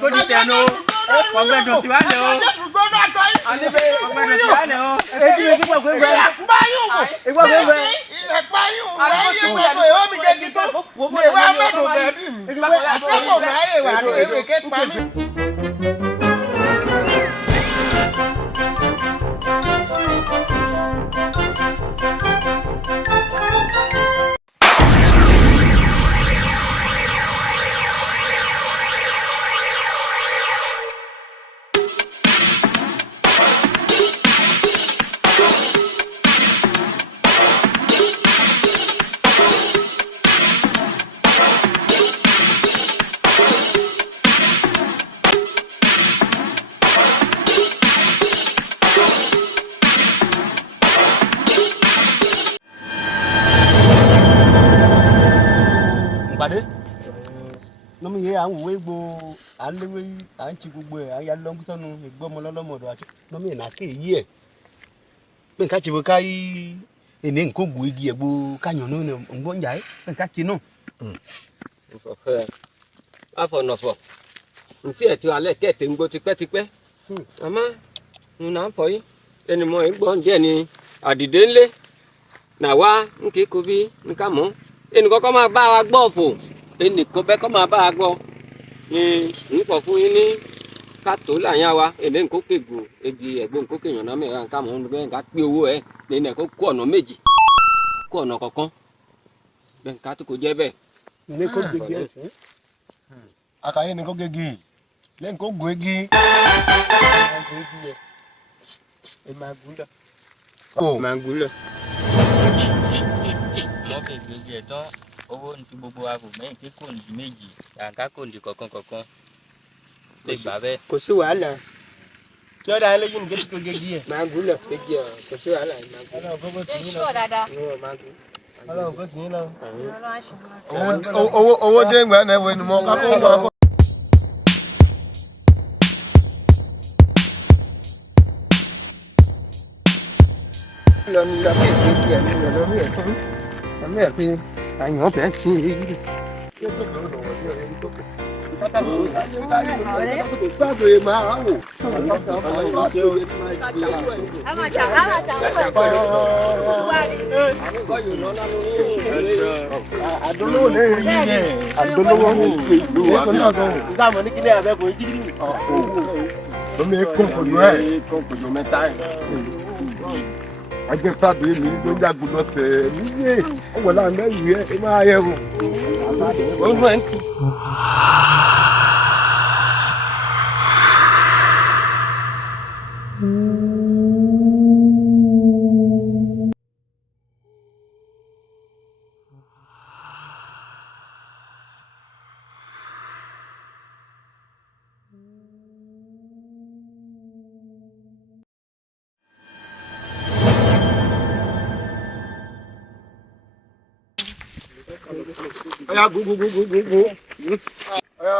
kó di tẹnu ọgbẹ dùn tí wà lẹ o àní bẹ ọgbẹ dùn tí wà lẹ o èyí mi kí gbàgbé bẹ ìgbàgbé bẹ ilẹ̀ payún wẹ́ẹ́ yé gbogbo ẹ̀ omi kejì tó ìwà mẹ́dùn bẹ́ẹ̀ bí mi àṣẹ́kọ̀ọ́ mẹ́rin wà ní ewé ké pa mí. Nome ye an we gbo an lewe an chi gbogbo e an ya long tonu igbo mo lolomo do ati nome na ke yi e pe ka chi bo kai ene nko gu igi egbo ka yan no ngbo nja e pe ka chi no afọ nọfọ nsi eti alẹ kẹtẹ ngbo tipẹ́tipẹ́ ama nna fọ yi eni mo ngbo nje ni adide nle na wa nke ko bi nka mo eni kọ́kọ́ máa bá wa gbọ́ fo eni ko be ko máa bá wa gbọ́ ni nfọ fún yín ní ká tó la yan wa ele nko kegu egi egbo nko keyan na me nka mo be nka pe owó ẹ ni ne ko ọ̀nà méjì ko ọ̀nà kọ̀kan be nka tó ko jẹ́ bẹ́ẹ̀ ne ko gege akaye ne ko gege le nko gu igi e ma gunda o ma gule mo ke gege tán owó ní gbogbo wa kò mẹ́yìn pé kò ní méjì àǹká kò ní kọ̀ọ̀kan lè gbà bẹ́ẹ̀. kò sí wàhálà tí ó dá lẹ́yìn nge ko gege máa gúnlẹ̀ méjì ọ̀ kò sí wàhálà máa gún. Ọlọ́run ko ti Ṣé dáadáa? máa gún. Ọlọ́run ko ti yin lo Ọlọ́run á ṣe máa. owó de ngba na we ni mo ka ko mo lọ ní lọ bí èdè díẹ̀ ní lọ lórí ẹ̀ tán àmì ẹ̀ pé àyàn fẹ́ sí i. Adolowo le yin ni adolowo ni ìlú wa na go ga mo ni kini abe ko jigiri o mi ko kojú ẹ ko kojú mẹ́ta ẹ ajẹ́ tàbí mi ló ń jagun lọ́sẹ̀ níyé ọwọ́ láàrin ìwé ẹ máa yẹ wò. Aya go. Aya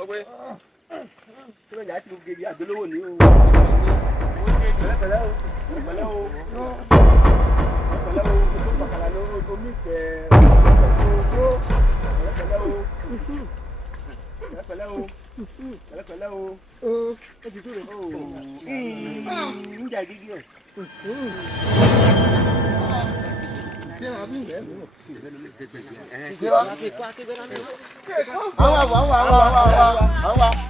ogbe. Kí ló yà ti gege adolowo ni o. Pẹ̀lẹ́ o. Pẹ̀lẹ́ o. Pẹ̀lẹ́ o. Ko bakala lo ko mi te. Pẹ̀lẹ́ o. Pẹ̀lẹ́ o. Pẹ̀lẹ́ o. O ti dúró o. Nja gigi o.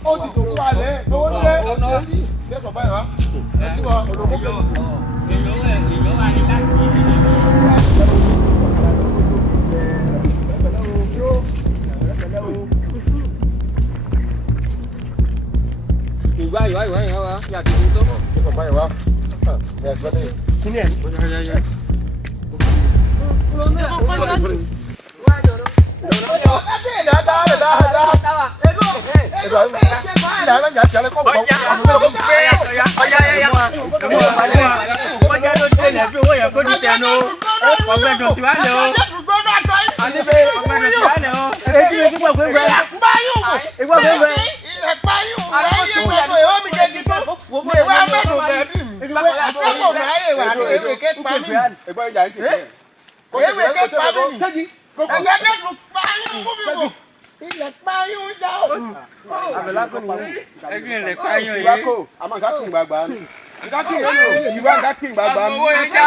Ó ti tó wà lẹ́ owó lẹ́ lẹ́kọ̀ọ́ báyìí wá. ìwà wá yàtọ̀ tó Lẹ́kọ̀ọ́ báyìí wá. Kí ni ẹ̀? ilẹ̀ pààyàn jà ó. Àbẹ̀lá kò ní. Ẹgbẹ́ ilẹ̀ pààyàn yìí. Ìwákò, àmọ́ nǹkan kì í gbàgbà ni. Nǹkan kì í yẹn lò. Ìwá nǹkan kì í gbàgbà ni. Owó yẹn já.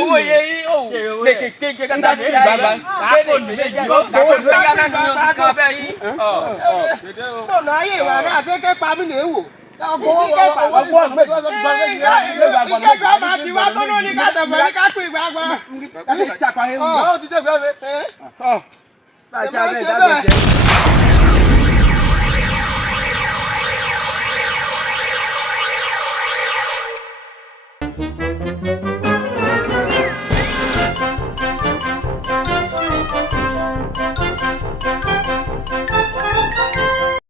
Owó yẹn yìí ó. Kékeré kátà ní ìgbàgbà. Kéde ìgbàgbà. Kéde ìgbàgbà yìí. Ọ̀nà ayé ìwà rẹ̀ àtẹ́kẹ́ pa mí lè wò. Ìkẹ́kọ̀ọ́ máa ti wá tó lóní ká tẹ̀mọ̀ ní ká pín ìgbàgbà. Ó ti tẹ̀ gbẹ́ mi.